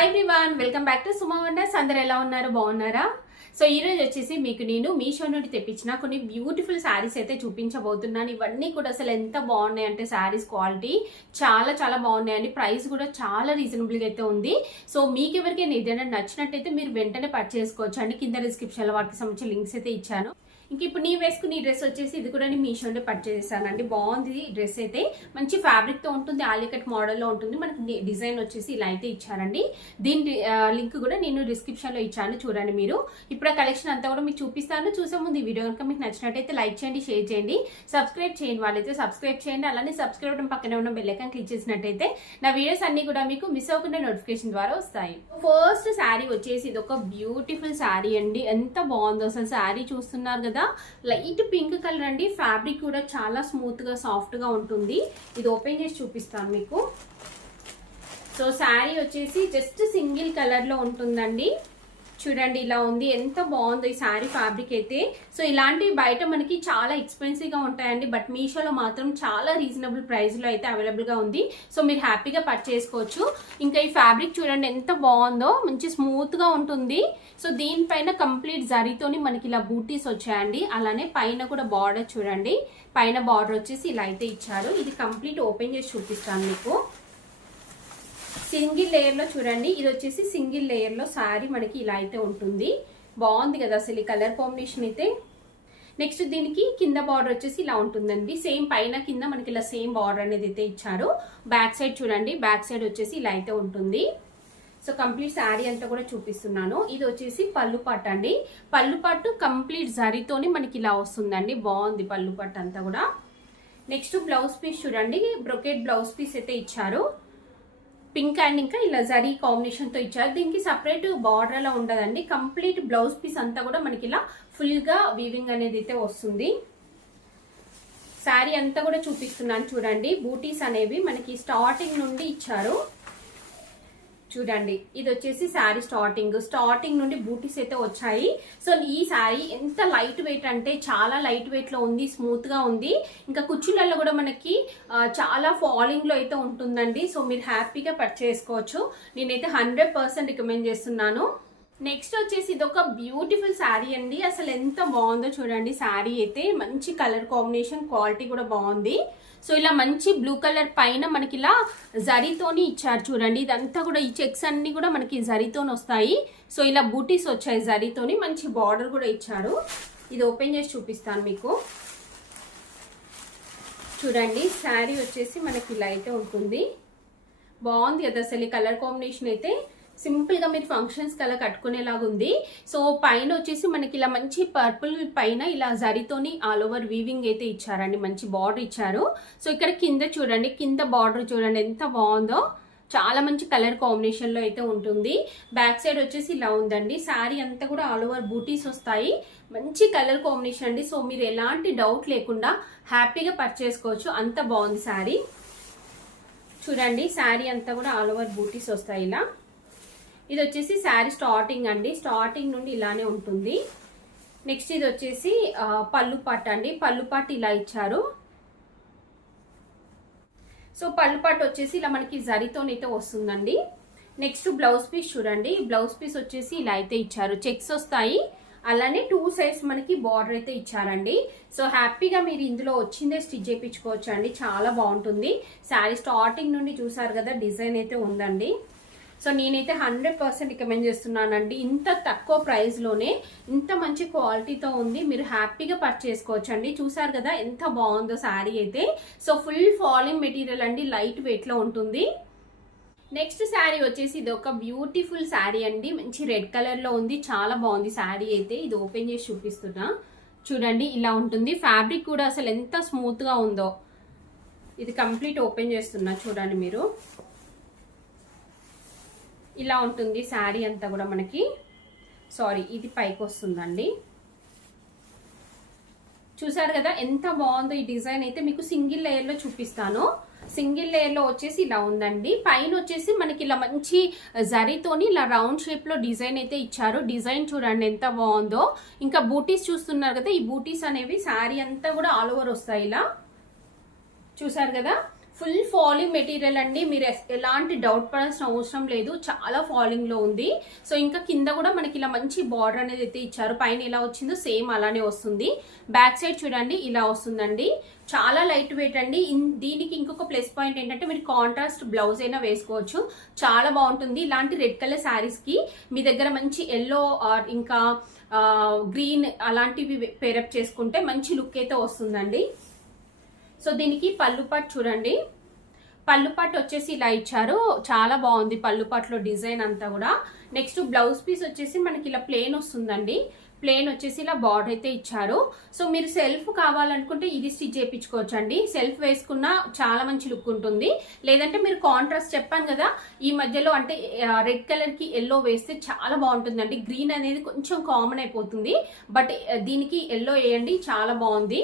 Hi everyone, welcome back to Suma wonders. అందరు ఎలా ఉన్నారు? బాగున్నారా? సో ఈ రోజు వచ్చేసి మీకు నేను మీషో నుండి తెప్పించిన కొన్ని బ్యూటిఫుల్ శారీస్ అయితే చూపించబోతున్నాను. ఇవన్నీ కూడా అసలు ఎంత బాగున్నాయి అంటే శారీస్ క్వాలిటీ చాలా చాలా బాగున్నాయండి. ప్రైస్ కూడా చాలా రీజనబుల్గా అయితే ఉంది. సో మీకు ఎవరికైనా ఏదైనా నచ్చినట్టయితే మీరు వెంటనే పర్చేస్ చేసుకోవచ్చు అండి. కింద డిస్క్రిప్షన్లో వాటికి సంబంధించిన లింక్స్ అయితే ఇచ్చాను. ఇంక ఇప్పుడు నీ వేసుకుని ఈ డ్రెస్ వచ్చేసి ఇది కూడా నేను మీషో నుండి పర్చేస్ చేశానండి. బాగుంది ఈ డ్రెస్ అయితే, మంచి ఫ్యాబ్రిక్ తో ఉంటుంది, ఆలికట్ మోడల్లో ఉంటుంది. మనకి డిజైన్ వచ్చేసి ఇలా అయితే ఇచ్చారండి. దీని లింక్ కూడా నేను డిస్క్రిప్షన్ లో ఇచ్చాను, చూడండి మీరు. ఇప్పుడు ఆ కలెక్షన్ అంతా కూడా మీకు చూపిస్తాను. చూసే ముందు ఈ వీడియో కనుక మీకు నచ్చినట్టయితే లైక్ చేయండి, షేర్ చేయండి, సబ్స్క్రైబ్ చేయండి. వాళ్ళైతే సబ్స్క్రైబ్ చేయండి. అలానే సబ్స్క్రైబ్ బటన్ పక్కనే ఉన్న బెల్ ఐకాన్ క్లిక్ చేసినట్టయితే నా వీడియోస్ అన్ని కూడా మీకు మిస్ అవ్వకుండా నోటిఫికేషన్ ద్వారా వస్తాయి. ఫస్ట్ శారీ వచ్చేసి ఇది ఒక బ్యూటిఫుల్ శారీ అండి. ఎంత బాగుందో అసలు శారీ, చూస్తున్నారు కదా. లైట్ పింక్ కలర్ అండి. ఫ్యాబ్రిక్ కూడా చాలా స్మూత్ గా సాఫ్ట్ గా ఉంటుంది. ఇది ఓపెన్ చేసి చూపిస్తాను మీకు. సో శారీ వచ్చేసి జస్ట్ సింగిల్ కలర్ లో ఉంటుందండి. చూడండి ఇలా ఉంది, ఎంత బాగుందో ఈ శారీ ఫ్యాబ్రిక్ అయితే. సో ఇలాంటివి బయట మనకి చాలా ఎక్స్పెన్సివ్ గా ఉంటాయండి, బట్ మీషోలో మాత్రం చాలా రీజనబుల్ ప్రైస్ లో అయితే అవైలబుల్ గా ఉంది. సో మీరు హ్యాపీగా పర్చేస్ చేసుకోవచ్చు. ఇంకా ఈ ఫ్యాబ్రిక్ చూడండి ఎంత బాగుందో, మంచి స్మూత్ గా ఉంటుంది. సో దీనిపైన కంప్లీట్ జరీతోని మనకి ఇలా బూటీస్ వచ్చాయండి. అలానే పైన కూడా బార్డర్ చూడండి, పైన బార్డర్ వచ్చేసి ఇలా అయితే ఇచ్చారు. ఇది కంప్లీట్ ఓపెన్ చేసి చూపిస్తాను మీకు. సింగిల్ లేయర్ లో చూడండి, ఇది వచ్చేసి సింగిల్ లేయర్ లో శారీ మనకి ఇలా అయితే ఉంటుంది. బాగుంది కదా అసలు ఈ కలర్ కాంబినేషన్ అయితే. నెక్స్ట్ దీనికి కింద బార్డర్ వచ్చేసి ఇలా ఉంటుందండి. సేమ్ పైన కింద మనకి ఇలా సేమ్ బార్డర్ అనేది అయితే ఇచ్చారు. బ్యాక్ సైడ్ చూడండి, బ్యాక్ సైడ్ వచ్చేసి ఇలా అయితే ఉంటుంది. సో కంప్లీట్ శారీ అంతా కూడా చూపిస్తున్నాను. ఇది వచ్చేసి పళ్ళు పట్టు అండి. పళ్ళు పట్టు కంప్లీట్ జరీతోని మనకి ఇలా వస్తుందండి. బాగుంది పళ్ళు పట్టు అంతా కూడా. నెక్స్ట్ బ్లౌజ్ పీస్ చూడండి, బ్రొకెట్ బ్లౌజ్ పీస్ అయితే ఇచ్చారు. పింక్ అండ్ ఇంకా ఇలా జరీ కాంబినేషన్ తో ఇచ్చారు. దీనికి సపరేట్ బార్డర్ అలా ఉండదండి. కంప్లీట్ బ్లౌజ్ పీస్ అంతా కూడా మనకి ఇలా ఫుల్ గా వీవింగ్ అనేది అయితే వస్తుంది. శారీ అంతా కూడా చూపిస్తున్నాను చూడండి. బూటీస్ అనేవి మనకి స్టార్టింగ్ నుండి ఇచ్చారు. చూడండి ఇది వచ్చేసి శారీ స్టార్టింగ్ నుండి బూటీస్ అయితే వచ్చాయి. సో ఈ శారీ ఎంత లైట్ వెయిట్ అంటే చాలా లైట్ వెయిట్ లో ఉంది, స్మూత్ గా ఉంది. ఇంకా కుర్చీలలో కూడా మనకి చాలా ఫాలింగ్ లో అయితే ఉంటుందండి. సో మీరు హ్యాపీగా పర్చేస్ చేసుకోవచ్చు. నేనైతే 100% రికమెండ్ చేస్తున్నాను. నెక్స్ట్ వచ్చేసి ఇది ఒక బ్యూటిఫుల్ శారీ అండి. అసలు ఎంత బాగుందో చూడండి. శారీ అయితే మంచి కలర్ కాంబినేషన్, క్వాలిటీ కూడా బాగుంది. సో ఇలా మంచి బ్లూ కలర్ పైన మనకి ఇలా జరీతోని ఇచ్చారు చూడండి. ఇదంతా కూడా ఈ చెక్స్ అన్ని కూడా మనకి జరీతోని వస్తాయి. సో ఇలా బూటీస్ వచ్చాయి జరీతోని, మంచి బార్డర్ కూడా ఇచ్చారు. ఇది ఓపెన్ చేసి చూపిస్తాను మీకు. చూడండి శారీ వచ్చేసి మనకి ఇలా అయితే ఉంటుంది. బాగుంది కదా అసలు ఈ కలర్ కాంబినేషన్ అయితే. సింపుల్ గా మీరు ఫంక్షన్స్ కలా కట్టుకునేలాగా ఉంది. సో పైన వచ్చేసి మనకి ఇలా మంచి పర్పుల్ పైన ఇలా జరీతోని ఆల్ ఓవర్ వీవింగ్ అయితే ఇచ్చారండి. మంచి బార్డర్ ఇచ్చారు. సో ఇక్కడ కింద చూడండి, కింద బార్డర్ చూడండి ఎంత బాగుందో. చాలా మంచి కలర్ కాంబినేషన్ లో అయితే ఉంటుంది. బ్యాక్ సైడ్ వచ్చేసి ఇలా ఉందండి. శారీ అంతా కూడా ఆల్ ఓవర్ బూటీస్ వస్తాయి. మంచి కలర్ కాంబినేషన్ అండి. సో మీరు ఎలాంటి డౌట్ లేకుండా హ్యాపీగా పర్చేస్ చేసుకోవచ్చు, అంత బాగుంది శారీ. చూడండి శారీ అంతా కూడా ఆల్ ఓవర్ బూటీస్ వస్తాయి ఇలా. ఇది వచ్చేసి శారీ స్టార్టింగ్ అండి. స్టార్టింగ్ నుండి ఇలానే ఉంటుంది. నెక్స్ట్ ఇది వచ్చేసి పళ్ళు పట్టు అండి. పళ్ళు పట్టు ఇలా ఇచ్చారు. సో పళ్ళు పట్టు వచ్చేసి ఇలా మనకి జరీతోనైతే వస్తుందండి. నెక్స్ట్ బ్లౌజ్ పీస్ చూడండి. బ్లౌజ్ పీస్ వచ్చేసి ఇలా అయితే ఇచ్చారు. చెక్స్ వస్తాయి. అలానే 2 సైడ్స్ మనకి బార్డర్ అయితే ఇచ్చారండి. సో హ్యాపీగా మీరు ఇందులో వచ్చిందే స్టిచ్ చేయించుకోవచ్చు అండి. చాలా బాగుంటుంది. శారీ స్టార్టింగ్ నుండి చూసారు కదా, డిజైన్ అయితే ఉందండి. సో నేనైతే 100% రికమెండ్ చేస్తున్నానండి. ఇంత తక్కువ ప్రైస్ లోనే ఇంత మంచి క్వాలిటీతో ఉంది. మీరు హ్యాపీగా పర్చేస్ చేసుకోవచ్చు అండి. చూసారు కదా ఎంత బాగుందో శారీ అయితే. సో ఫుల్ ఫాలింగ్ మెటీరియల్ అండి, లైట్ వెయిట్ లో ఉంటుంది. నెక్స్ట్ శారీ వచ్చేసి ఇది ఒక బ్యూటిఫుల్ శారీ అండి. మంచి రెడ్ కలర్ లో ఉంది, చాలా బాగుంది శారీ అయితే. ఇది ఓపెన్ చేసి చూపిస్తున్నా చూడండి. ఇలా ఉంటుంది. ఫ్యాబ్రిక్ కూడా అసలు ఎంత స్మూత్ గా ఉందో. ఇది కంప్లీట్ ఓపెన్ చేస్తున్నా చూడండి మీరు. ఇలా ఉంటుంది శారీ అంతా కూడా మనకి. సారీ, ఇది పైకి వస్తుందండి. చూసారు కదా ఎంత బాగుందో ఈ డిజైన్ అయితే. మీకు సింగిల్ లేయర్ లో చూపిస్తాను. సింగిల్ లేయర్ లో వచ్చేసి ఇలా ఉందండి. పైన వచ్చేసి మనకి ఇలా మంచి జరీతోని ఇలా రౌండ్ షేప్ లో డిజైన్ అయితే ఇచ్చారు. డిజైన్ చూడండి ఎంత బాగుందో. ఇంకా బూటీస్ చూస్తున్నారు కదా, ఈ బూటీస్ అనేవి శారీ అంతా కూడా ఆల్ ఓవర్ వస్తాయి ఇలా. చూసారు కదా, ఫుల్ ఫాలింగ్ మెటీరియల్ అండి, మీరు ఎలాంటి డౌట్ పడాల్సిన అవసరం లేదు, చాలా ఫాలింగ్ లో ఉంది. సో ఇంకా కింద కూడా మనకి ఇలా మంచి బార్డర్ అనేది అయితే ఇచ్చారు. పైన ఇలా వచ్చిందో సేమ్ అలానే వస్తుంది. బ్యాక్ సైడ్ చూడండి ఇలా వస్తుందండి. చాలా లైట్ వెయిట్ అండి. దీనికి ఇంకొక ప్లస్ పాయింట్ ఏంటంటే మీరు కాంట్రాస్ట్ బ్లౌజ్ అయినా వేసుకోవచ్చు, చాలా బాగుంటుంది. ఇలాంటి రెడ్ కలర్ శారీస్ కి మీ దగ్గర మంచి ఎల్లో ఇంకా గ్రీన్ అలాంటివి పేరప్ చేసుకుంటే మంచి లుక్ అయితే వస్తుందండి. సో దీనికి పళ్ళు పాటు చూడండి, పళ్ళు పాటు వచ్చేసి ఇలా ఇచ్చారు, చాలా బాగుంది పళ్ళు పాటులో డిజైన్ అంతా కూడా. నెక్స్ట్ బ్లౌజ్ పీస్ వచ్చేసి మనకి ఇలా ప్లేన్ వస్తుందండి. ప్లేన్ వచ్చేసి ఇలా బార్డర్ అయితే ఇచ్చారు. సో మీరు సెల్ఫ్ కావాలనుకుంటే ఇది స్టిచ్ చేయించుకోవచ్చు అండి. సెల్ఫ్ వేసుకున్నా చాలా మంచి లుక్ ఉంటుంది. లేదంటే మీరు కాంట్రాస్ట్ చెప్పాను కదా, ఈ మధ్యలో అంటే రెడ్ కలర్ కి ఎల్లో వేస్తే చాలా బాగుంటుందండి. గ్రీన్ అనేది కొంచెం కామన్ అయిపోతుంది, బట్ దీనికి ఎల్లో వేయండి, చాలా బాగుంది.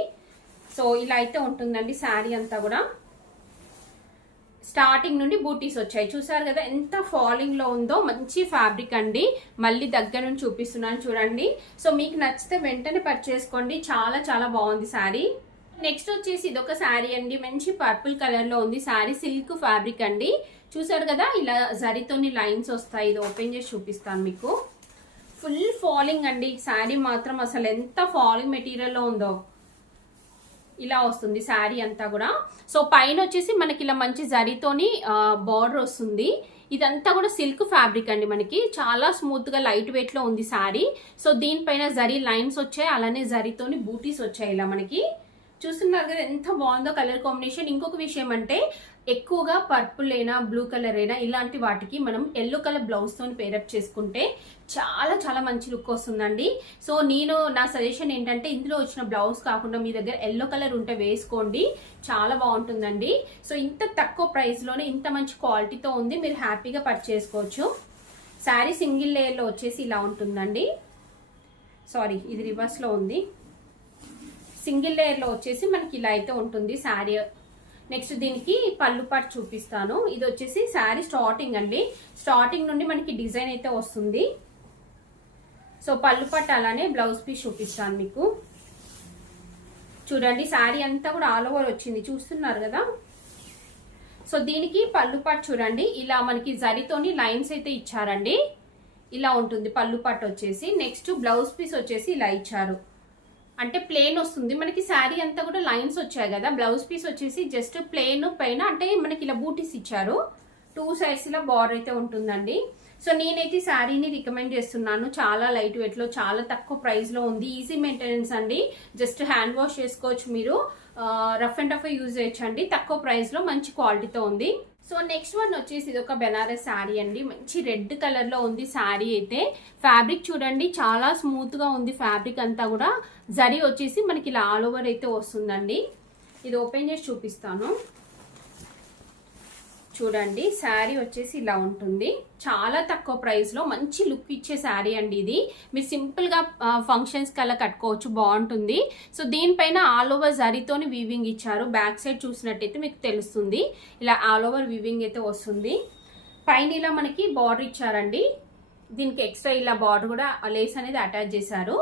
సో ఇలా అయితే ఉంటుందండి శారీ అంతా కూడా. స్టార్టింగ్ నుండి బూటీస్ వచ్చాయి, చూసారు కదా ఎంత ఫాలింగ్ లో ఉందో. మంచి ఫ్యాబ్రిక్ అండి, మళ్ళీ దగ్గర నుంచి చూపిస్తున్నాను చూడండి. సో మీకు నచ్చితే వెంటనే పర్చేస్ చేసుకోండి, చాలా చాలా బాగుంది శారీ. నెక్స్ట్ వచ్చేసి ఇదొక శారీ అండి, మంచి పర్పుల్ కలర్ లో ఉంది శారీ. సిల్క్ ఫ్యాబ్రిక్ అండి, చూసారు కదా ఇలా జరీతోని లైన్స్ వస్తాయి. ఇది ఓపెన్ చేసి చూపిస్తాను మీకు. ఫుల్ ఫాలింగ్ అండి శారీ మాత్రం, అసలు ఎంత ఫాలింగ్ మెటీరియల్ లో ఉందో. ఇలా వస్తుంది శారీ అంతా కూడా. సో పైన వచ్చేసి మనకి ఇలా మంచి జరీతోని బార్డర్ వస్తుంది. ఇదంతా కూడా సిల్క్ ఫ్యాబ్రిక్ అండి, మనకి చాలా స్మూత్ గా లైట్ వెయిట్ లో ఉంది శారీ. సో దీనిపైన జరీ లైన్స్ వచ్చాయి, అలానే జరీతోని బూటీస్ వచ్చాయి ఇలా మనకి. చూస్తున్నారు కదా ఎంత బాగుందో కలర్ కాంబినేషన్. ఇంకొక విషయం అంటే ఎక్కువగా పర్పుల్ అయినా బ్లూ కలర్ అయినా ఇలాంటి వాటికి మనం ఎల్లో కలర్ బ్లౌజ్ తో పేరప్ చేసుకుంటే చాలా చాలా మంచి లుక్ వస్తుందండి. సో నా సజెషన్ ఏంటంటే ఇందులో వచ్చిన బ్లౌజ్ కాకుండా మీ దగ్గర ఎల్లో కలర్ ఉంటే వేసుకోండి, చాలా బాగుంటుందండి. సో ఇంత తక్కువ ప్రైస్ లోనే ఇంత మంచి క్వాలిటీతో ఉంది, మీరు హ్యాపీగా పర్చేస్ చేసుకోవచ్చు. శారీ సింగిల్ లేయర్ లో వచ్చేసి ఇలా ఉంటుందండి. సారీ ఇది రివర్స్ లో ఉంది. సింగిల్ లేయర్ లో వచ్చేసి మనకి ఇలా అయితే ఉంటుంది శారీ. నెక్స్ట్ దీనికి పళ్ళు పాటు చూపిస్తాను. ఇది వచ్చేసి శారీ స్టార్టింగ్ అండి, స్టార్టింగ్ నుండి మనకి డిజైన్ అయితే వస్తుంది. సో పళ్ళు పాటు అలానే బ్లౌజ్ పీస్ చూపిస్తాను మీకు. చూడండి శారీ అంతా కూడా ఆల్ ఓవర్ వచ్చింది, చూస్తున్నారు కదా. సో దీనికి పళ్ళు పాటు చూడండి ఇలా మనకి జరీతోని లైన్స్ అయితే ఇచ్చారండి. ఇలా ఉంటుంది పళ్ళు పాటు వచ్చేసి. నెక్స్ట్ బ్లౌజ్ పీస్ వచ్చేసి ఇలా ఇచ్చారు, అంటే ప్లేన్ వస్తుంది మనకి. శారీ అంతా కూడా లైన్స్ వచ్చాయి కదా, బ్లౌజ్ పీస్ వచ్చేసి జస్ట్ ప్లేన్ పైన అంటే మనకి ఇలా బూటీస్ ఇచ్చారు. 2 సైడ్స్ ఇలా బార్డర్ అయితే ఉంటుందండి. సో నేనైతే శారీని రికమెండ్ చేస్తున్నాను, చాలా లైట్ వెయిట్ లో, చాలా తక్కువ ప్రైస్ లో ఉంది. ఈజీ మెయింటెనెన్స్ అండి, జస్ట్ హ్యాండ్ వాష్ చేసుకోవచ్చు మీరు, రఫ్ అండ్ టఫ్ యూజ్ చేయొచ్చండి. తక్కువ ప్రైస్ లో మంచి క్వాలిటీతో ఉంది. సో నెక్స్ట్ వన్ వచ్చేసి ఇది ఒక బెనారస్ శారీ అండి, మంచి రెడ్ కలర్ లో ఉంది శారీ అయితే. ఫ్యాబ్రిక్ చూడండి చాలా స్మూత్ గా ఉంది ఫ్యాబ్రిక్ అంతా కూడా. జరీ వచ్చేసి మనకి ఇలా ఆల్ ఓవర్ అయితే వస్తుందండి. ఇది ఓపెన్ చేసి చూపిస్తాను చూడండి. శారీ వచ్చేసి ఇలా ఉంటుంది, చాలా తక్కువ ప్రైస్ లో మంచి లుక్ ఇచ్చే శారీ అండి ఇది. మీరు సింపుల్ గా ఫంక్షన్స్ కల్లా కట్టుకోవచ్చు, బాగుంటుంది. సో దీనిపైన ఆల్ ఓవర్ జరీతోని వీవింగ్ ఇచ్చారు. బ్యాక్ సైడ్ చూసినట్టయితే మీకు తెలుస్తుంది, ఇలా ఆల్ ఓవర్ వీవింగ్ అయితే వస్తుంది. పైన ఇలా మనకి బార్డర్ ఇచ్చారండి, దీనికి ఎక్స్ట్రా ఇలా బార్డర్ కూడా లేస్ అనేది అటాచ్ చేశారు.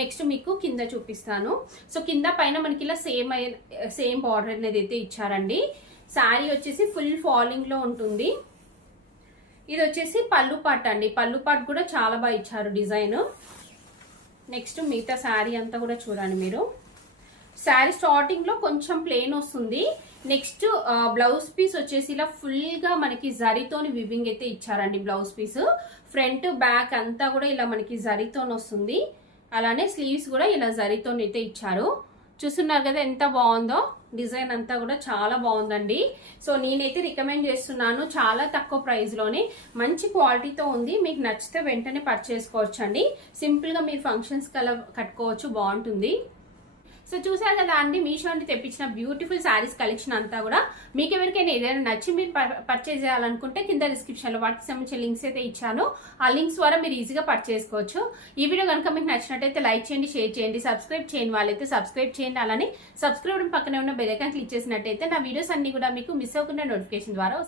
నెక్స్ట్ మీకు కింద చూపిస్తాను. సో కింద పైన మనకి ఇలా సేమ్ బార్డర్ అనేది అయితే ఇచ్చారండి. శారీ వచ్చేసి ఫుల్ ఫాలింగ్ లో ఉంటుంది. ఇది వచ్చేసి పళ్ళు పాట్ అండి, పళ్ళు పాట్ కూడా చాలా బాగా ఇచ్చారు డిజైన్. నెక్స్ట్ మిగతా శారీ అంతా కూడా చూడండి మీరు. శారీ స్టార్టింగ్ లో కొంచెం ప్లెయిన్ వస్తుంది. నెక్స్ట్ బ్లౌజ్ పీస్ వచ్చేసి ఇలా ఫుల్ గా మనకి జరీతోని వివింగ్ అయితే ఇచ్చారండి. బ్లౌజ్ పీస్ ఫ్రంట్ బ్యాక్ అంతా కూడా ఇలా మనకి జరీతోని వస్తుంది. అలానే స్లీవ్స్ కూడా ఇలా జరీతోని అయితే ఇచ్చారు. చూస్తున్నారు కదా ఎంత బాగుందో డిజైన్ అంతా కూడా, చాలా బాగుందండి. సో నేనైతే రికమెండ్ చేస్తున్నాను, చాలా తక్కువ ప్రైస్ లోనే మంచి క్వాలిటీతో ఉంది. మీకు నచ్చితే వెంటనే పర్చేస్ చేసుకోవచ్చు అండి. సింపుల్ గా మీరు ఫంక్షన్స్ కల్లా కట్టుకోవచ్చు, బాగుంటుంది. సో చూసారు కదా అండి, మీషో నుండి తెప్పించిన బ్యూటిఫుల్ శారీస్ కలెక్షన్ అంతా కూడా. మీకు ఎవరికైనా ఏదైనా నచ్చి మీరు పర్చేజ్ చేయాలనుకుంటే కింద డిస్క్రిప్షన్ లో వాటికి సంబంధించిన లింక్స్ అయితే ఇచ్చాను. ఆ లింక్స్ ద్వారా మీరు ఈజీగా పర్చేజ్ చేసుకోవచ్చు. ఈ వీడియో కనుక మీకు నచ్చినట్టయితే లైక్ చేయండి, షేర్ చేయండి, సబ్స్క్రైబ్ చేయని వాళ్ళైతే సబ్స్క్రైబ్ చేయండి. అలానే సబ్స్క్రైబ్ పక్కనే ఉన్న బెల్ ఐకాన్ క్లిక్ చేసినట్టయితే నా వీడియోస్ అన్ని కూడా మీకు మిస్ అవ్వకుండా నోటిఫికేషన్ ద్వారా